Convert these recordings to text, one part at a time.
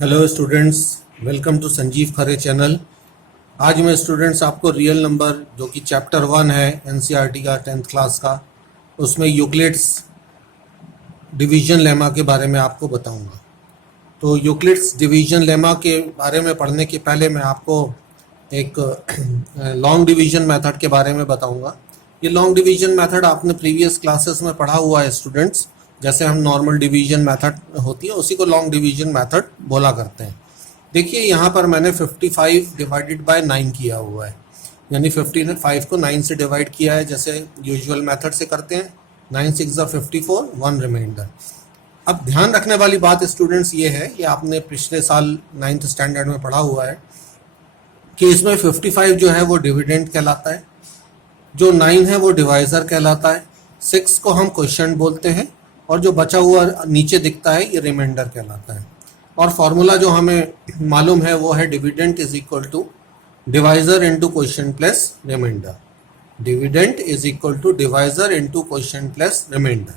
Hello students, welcome to Sanjeev Khare channel. आज मैं students आपको रियल नंबर जो कि चैप्टर 1 है एनसीईआरटी का 10th क्लास का, उसमें यूक्लिड्स डिवीजन लेमा के बारे में आपको बताऊंगा। तो यूक्लिड्स डिवीजन लेमा के बारे में पढ़ने के पहले मैं आपको एक लॉन्ग डिवीजन मेथड के बारे में बताऊंगा। ये लॉन्ग डिवीजन मेथड आपने प्रीवियस क्लासेस में पढ़ा हुआ है स्टूडेंट्स। जैसे हम नॉर्मल डिवीजन मेथड होती है उसी को लॉन्ग डिवीजन मेथड बोला करते हैं। देखिए यहाँ पर मैंने 55 डिवाइडेड बाय 9 किया हुआ है, यानी 55 को 9 से डिवाइड किया है जैसे यूजुअल मेथड से करते हैं। 9 6 54, 1 रिमाइंडर। अब ध्यान रखने वाली बात स्टूडेंट्स ये है कि आपने पिछले साल 9th स्टैंडर्ड में पढ़ा हुआ है कि इसमें 55 जो है वो डिविडेंड कहलाता है, जो 9 है वो डिवाइजर कहलाता है, 6 को हम क्वोशिएंट बोलते हैं और जो बचा हुआ नीचे दिखता है ये रिमाइंडर कहलाता है। और फॉर्मूला जो हमें मालूम है वो है dividend is equal to divisor into quotient plus remainder. Dividend is equal to divisor into quotient plus remainder.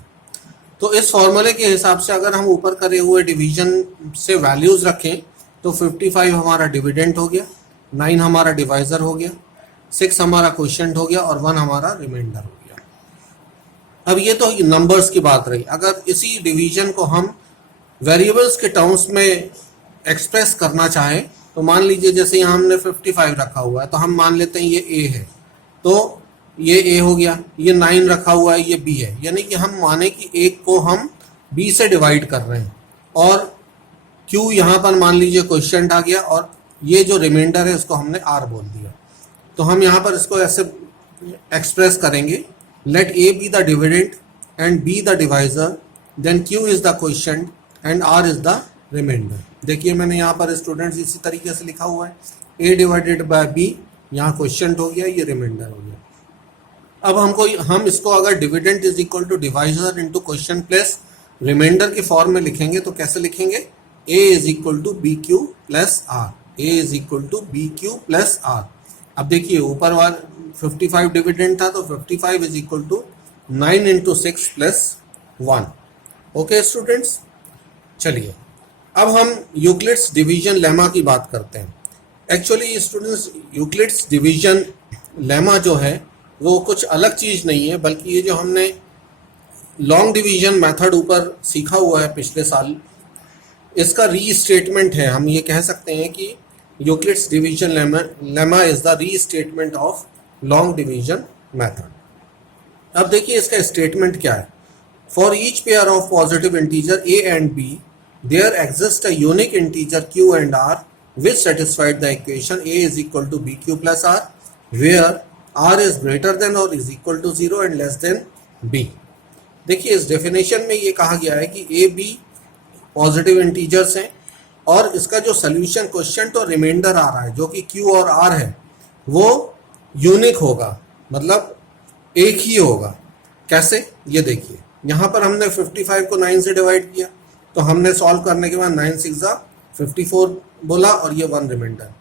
तो इस फॉर्मूले के हिसाब से अगर हम ऊपर करे हुए डिवीजन से वैल्यूज रखें तो 55 हमारा डिविडेंड हो गया, 9 हमारा डिवाइजर हो गया, 6 हमारा क्वोशिएंट हो गया और 1 हमारा रिमाइंडर हो गया। अब ये तो नंबर्स की बात रही। अगर इसी डिवीजन को हम वेरिएबल्स के टर्म्स में एक्सप्रेस करना चाहें तो मान लीजिए जैसे यहाँ हमने 55 रखा हुआ है तो हम मान लेते हैं ये ए है, तो ये ए हो गया। ये 9 रखा हुआ है, ये बी है, यानी कि हम माने कि एक को हम बी से डिवाइड कर रहे हैं और क्यू यहाँ पर मान लीजिए क्वोशिएंट आ गया और ये जो रिमाइंडर है उसको हमने आर बोल दिया। तो हम यहाँ पर इसको ऐसे एक्सप्रेस करेंगे, let a be the dividend and b the divisor, then q is the quotient and r is the remainder। देखिए मैंने यहाँ पर स्टूडेंट्स इसी तरीके से लिखा हुआ है, a डिवाइडेड बाय b, यहाँ क्वोशिएंट हो गया, ये रिमाइंडर हो गया। अब हम इसको अगर dividend is equal to divisor into quotient plus remainder के फॉर्म में लिखेंगे तो कैसे लिखेंगे? a is equal to b q plus r, a is equal to b q plus r. अब देखिए ऊपर वाला 55 डिविडेंड था तो 55 is equal to 9 into 6 plus 1। Okay students, चलिए अब हम यूक्लिड्स डिवीजन लेमा की बात करते हैं। Actually students Euclid's division lemma जो है वो कुछ अलग चीज़ नहीं है, बल्कि ये जो हमने लॉन्ग डिवीजन मेथड ऊपर सीखा हुआ है पिछले साल, इसका रीस्टेटमेंट है। हम ये कह सकते हैं कि Euclid's division lemma is the restatement of long division method. अब देखिए इसका स्टेटमेंट क्या है। For each pair of positive integer a and b there exist a unique integer q and r which satisfied the equation a is equal to b q plus r where r is greater than और is equal to 0 and less than b। देखिए इस definition में ये कहा गया है कि a b positive integers हैं और इसका जो सोल्यूशन क्वोशिएंट और रिमाइंडर आ रहा है जो कि q और r है वो यूनिक होगा, मतलब एक ही होगा। कैसे? ये देखिए यहाँ पर हमने 55 को 9 से डिवाइड किया तो हमने सॉल्व करने के बाद 9 6 54 बोला और ये 1 रिमाइंडर।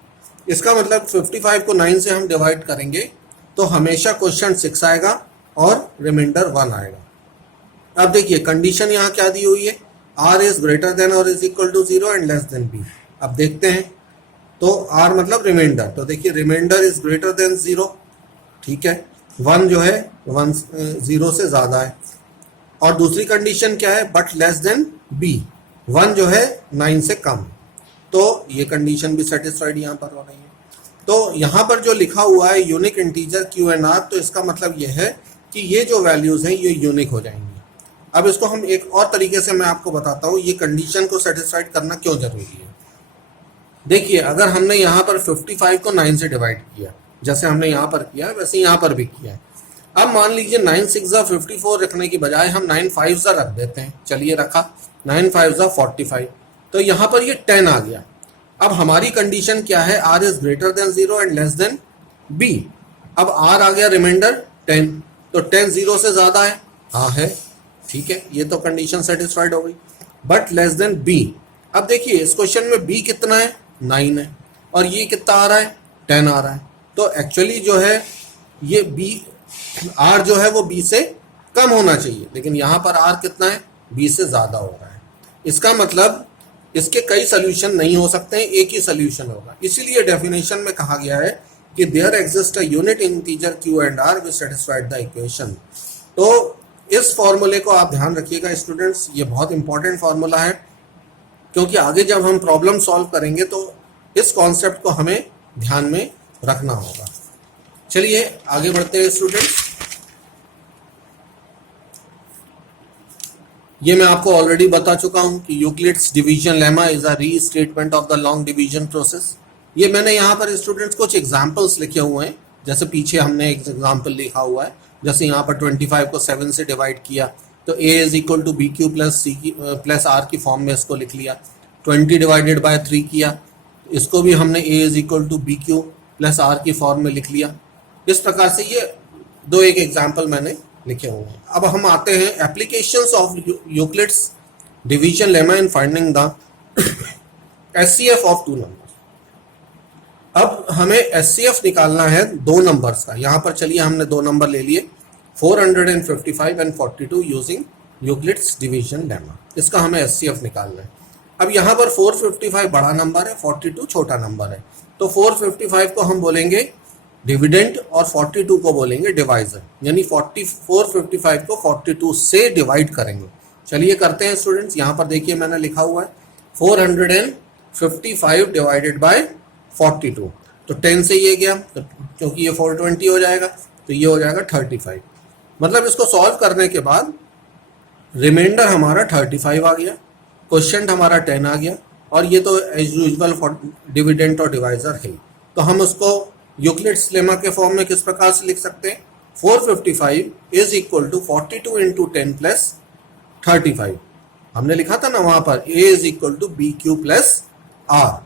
इसका मतलब 55 को 9 से हम डिवाइड करेंगे तो हमेशा क्वोशिएंट 6 आएगा और रिमाइंडर 1 आएगा। अब देखिए कंडीशन यहाँ क्या दी हुई है, r इज ग्रेटर देन और is equal to 0 and less than b। अब देखते हैं तो r मतलब रिमाइंडर, तो देखिए रिमाइंडर इज ग्रेटर देन 0, ठीक है, 1 जो है 0 से ज़्यादा है। और दूसरी कंडीशन क्या है, बट लेस देन b, 1 जो है 9 से कम, तो ये कंडीशन भी सेटिस्फाइड यहाँ पर हो रही है। तो यहाँ पर जो लिखा हुआ है unique integer q and r, तो इसका मतलब ये है कि ये जो वैल्यूज़ हैं ये यूनिक हो जाएंगी। अब इसको हम एक और तरीके से मैं आपको बताता हूँ ये कंडीशन को सेटिस्फाइड करना क्यों ज़रूरी है। देखिए अगर हमने यहाँ पर 55 को 9 से डिवाइड किया जैसे हमने यहाँ पर किया वैसे यहाँ पर भी किया है। अब मान लीजिए 9 6 54 रखने की बजाय हम 9 5 रख देते हैं। चलिए रखा, 9 5 45, तो यहाँ पर ये 10 आ गया। अब हमारी कंडीशन क्या है, r is greater then 0 and less than b। अब r आ गया रिमाइंडर 10, तो 10 0 से ज़्यादा है, हाँ है, ठीक है, ये तो कंडीशन सेटिस्फाइड हो गई। But less than b। अब देखिए इस क्वेश्चन में b कितना है, 9 है, और ये कितना आ रहा है, 10 आ रहा है। तो एक्चुअली जो है ये b r जो है वो b से कम होना चाहिए, लेकिन यहाँ पर r कितना है, b से ज़्यादा हो रहा है। इसका मतलब इसके कई सोल्यूशन नहीं हो सकते हैं, एक ही सोल्यूशन होगा। इसीलिए डेफिनेशन में कहा गया है कि there exist a unit integer q and r which satisfied the equation. तो इस फॉर्मूले को आप ध्यान रखिएगा स्टूडेंट्स, ये बहुत इंपॉर्टेंट फॉर्मूला है, क्योंकि आगे जब हम प्रॉब्लम सॉल्व करेंगे तो इस कॉन्सेप्ट को हमें ध्यान में रखना होगा। चलिए आगे बढ़ते हैं स्टूडेंट्स। ये मैं आपको ऑलरेडी बता चुका हूं कि Euclid's division lemma is a restatement of the long division process. ये मैंने यहाँ पर स्टूडेंट्स कुछ एग्जांपल्स लिखे हुए हैं, जैसे पीछे हमने एक एग्जांपल लिखा हुआ है, जैसे यहाँ पर 25 को 7 से डिवाइड किया तो a is equal to b q plus r की फॉर्म में इसको लिख लिया। 20 डिवाइडेड बाय 3 किया, इसको भी हमने a is equal to b q plus r की फॉर्म में लिख लिया। इस प्रकार से ये दो एक एग्जाम्पल मैंने लिखे हुए हैं। अब हम आते हैं applications of Euclid's division lemma in finding the HCF of two numbers. अब हमें एचसीएफ निकालना है दो नंबर्स का। यहाँ पर चलिए हमने दो नंबर ले लिए 455 and 42 using Euclid's division lemma. इसका हमें एचसीएफ निकालना है। अब यहाँ पर 455 बड़ा नंबर है, 42 छोटा नंबर है, तो 455 को हम बोलेंगे डिविडेंड और 42 को बोलेंगे डिवाइजर, यानी 455 को 42 से डिवाइड करेंगे। चलिए करते हैं स्टूडेंट्स। यहाँ पर देखिए मैंने लिखा हुआ है 455 डिवाइडेड बाय 42, तो 10 से ये गया तो क्योंकि ये 420 हो जाएगा तो ये हो जाएगा 35। मतलब इसको सॉल्व करने के बाद रिमाइंडर हमारा 35 आ गया, क्वेश्चन हमारा 10 आ गया, और ये तो एज यूजुअल डिविडेंड और डिवाइजर है। तो हम उसको यूक्लिड्स लेमा के फॉर्म में किस प्रकार से लिख सकते हैं, 455 is equal to 42 into 10 plus 35। हमने लिखा था ना वहां पर a is equal to b q plus r.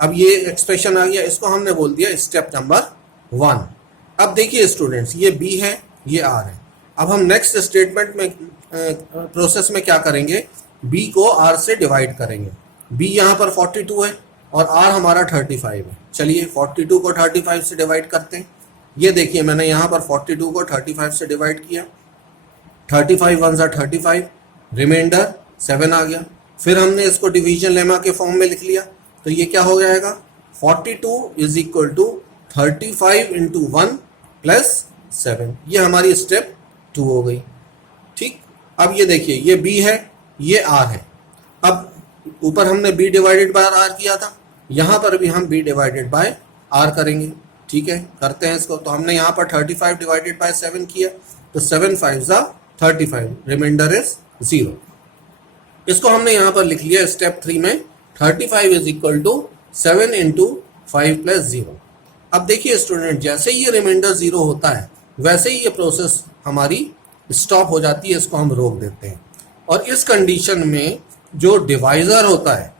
अब ये एक्सप्रेशन आ गया, इसको हमने बोल दिया स्टेप नंबर 1। अब देखिए स्टूडेंट्स, ये b है, ये r है। अब हम नेक्स्ट स्टेटमेंट में प्रोसेस में क्या करेंगे, b को r से डिवाइड करेंगे। b यहाँ पर 42 है और r हमारा 35 है। चलिए 42 को 35 से डिवाइड करते हैं। ये देखिए मैंने यहाँ पर 42 को 35 से डिवाइड किया, 35 1 सा 35, रिमाइंडर 7 आ गया। फिर हमने इसको डिवीजन लेमा के फॉर्म में लिख लिया, तो ये क्या हो जाएगा 42 is equal to 35 into 1 plus 7। ये हमारी स्टेप 2 हो गई। ठीक, अब ये देखिए ये b है, ये r है। अब ऊपर हमने b डिवाइडेड बाय r किया था, यहाँ पर भी हम b डिवाइडेड बाय r करेंगे। ठीक है, करते हैं इसको। तो हमने यहाँ पर 35 डिवाइडेड बाय 7 किया, तो 7 5 सा 35, रिमाइंडर इज 0। इसको हमने यहाँ पर लिख लिया स्टेप 3 में 35 is equal to 7 into 5 plus 0। अब देखिए स्टूडेंट, जैसे ही ये रिमाइंडर 0 होता है वैसे ही ये प्रोसेस हमारी स्टॉप हो जाती है, इसको हम रोक देते हैं। और इस कंडीशन में जो डिवाइजर होता है,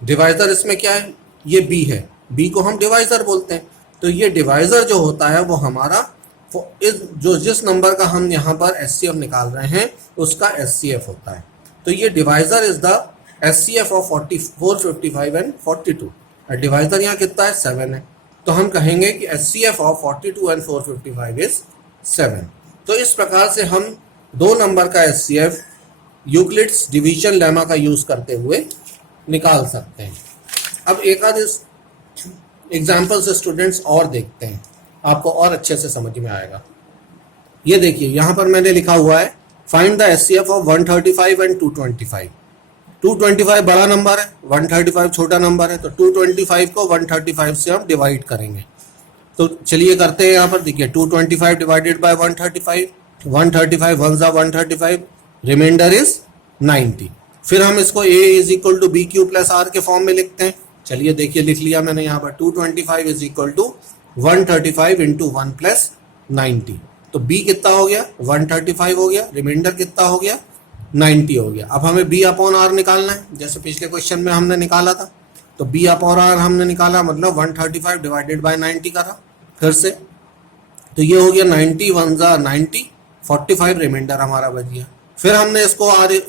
डिवाइजर इसमें क्या है, ये b है, b को हम डिवाइजर बोलते हैं। तो ये डिवाइजर जो होता है वो हमारा जो जिस नंबर का हम यहाँ पर एचसीएफ निकाल रहे हैं उसका एचसीएफ होता है। तो ये divisor is the HCF of 455 and 42। Divisor यहाँ कितना है, 7 है, तो हम कहेंगे कि एचसीएफ ऑफ 42 एंड 455 इज 7। तो इस प्रकार से हम दो नंबर का एचसीएफ यूक्लिड्स डिवीजन लेमा का यूज करते हुए निकाल सकते हैं। अब एक आध एग्जाम्पल से स्टूडेंट्स और देखते हैं, आपको और अच्छे से समझ में आएगा। ये देखिए यहाँ पर मैंने लिखा हुआ है find the HCF of 135 and 225। 225 बड़ा नंबर है, 135 छोटा नंबर है, तो 225 को 135 से हम डिवाइड करेंगे। तो चलिए करते हैं। यहाँ पर देखिए 225 डिवाइडेड बाय 135, 135 1 सा 135, रिमाइंडर इज 90। फिर हम इसको a is equal to b q plus r के फॉर्म में लिखते हैं। चलिए देखिए लिख लिया मैंने यहाँ पर 225 is equal to 135 into 1 plus 90। तो b कितना हो गया, 135 हो गया, रिमाइंडर कितना हो गया, 90 हो गया। अब हमें b अपॉन r निकालना है, जैसे पिछले क्वेश्चन में हमने निकाला था। तो b अपॉन r हमने निकाला, मतलब 135 डिवाइडेड बाय 90 करा फिर से, तो ये हो गया 90 1 सा 90, 45 रिमाइंडर हमारा बच गया। फिर हमने इसको r a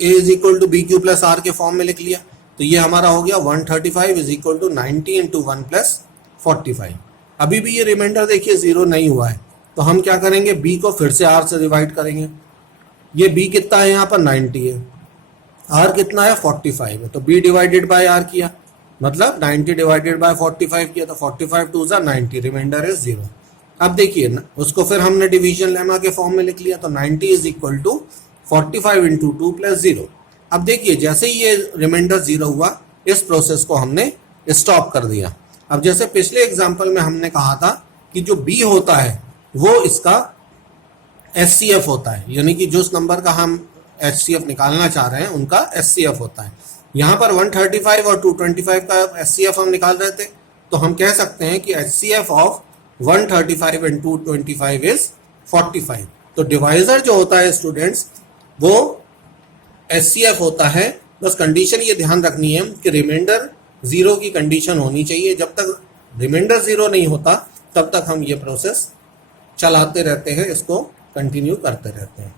is equal to b q plus r के फॉर्म में लिख लिया, तो ये हमारा हो गया 135 is equal to 90 into 1 plus 45। अभी भी ये रिमाइंडर देखिए 0 नहीं हुआ है, तो हम क्या करेंगे, b को फिर से r से डिवाइड करेंगे। ये b कितना है यहाँ पर 90 है, आर कितना है 45 है, तो बी डिवाइडेड बाय आर किया, मतलब 90 डिवाइडेड बाय 45 किया, तो 45 टू ज़ा 90, रिमाइंडर इज 0। अब देखिए ना, उसको फिर हमने डिवीजन लेमा के फॉर्म में लिख लिया, तो 90 is equal to 45 into 2 plus 0। अब देखिए जैसे ही ये रिमाइंडर 0 हुआ, इस प्रोसेस को हमने स्टॉप कर दिया। अब जैसे पिछले एग्जाम्पल में हमने कहा था कि जो बी होता है वो इसका एचसीएफ होता है, यानी कि जिस नंबर का हम एचसीएफ निकालना चाह रहे हैं उनका एचसीएफ होता है। यहाँ पर 135 और 225 का एचसीएफ हम निकाल रहे थे, तो हम कह सकते हैं कि एचसीएफ ऑफ 135 एंड 225 इज 45। तो डिवाइजर जो होता है स्टूडेंट्स वो एचसीएफ होता है। बस कंडीशन ये ध्यान रखनी है कि रिमाइंडर 0 की कंडीशन होनी चाहिए। जब तक रिमाइंडर 0 नहीं होता तब तक हम ये प्रोसेस चलाते रहते हैं, इसको कंटिन्यू करते रहते हैं।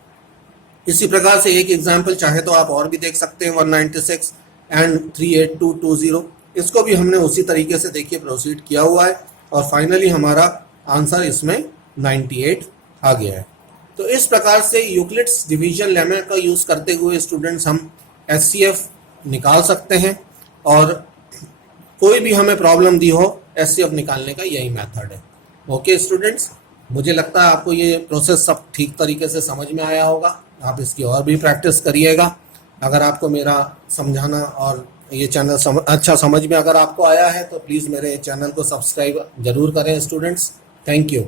इसी प्रकार से एक एग्जाम्पल चाहे तो आप और भी देख सकते हैं, 196 एंड 38220, इसको भी हमने उसी तरीके से देखिए प्रोसीड किया हुआ है और फाइनली हमारा आंसर इसमें 98 आ गया है। तो इस प्रकार से यूक्लिड्स डिवीजन लेमा का यूज़ करते हुए स्टूडेंट्स हम एचसीएफ निकाल सकते हैं, और कोई भी हमें प्रॉब्लम दी हो एचसीएफ निकालने का यही मेथड है। ओके स्टूडेंट्स, मुझे लगता है आपको ये प्रोसेस सब ठीक तरीके से समझ में आया होगा। आप इसकी और भी प्रैक्टिस करिएगा। अगर आपको मेरा समझाना और ये चैनल अच्छा समझ में अगर आपको आया है तो प्लीज़ मेरे चैनल को सब्सक्राइब जरूर करें स्टूडेंट्स। Thank you.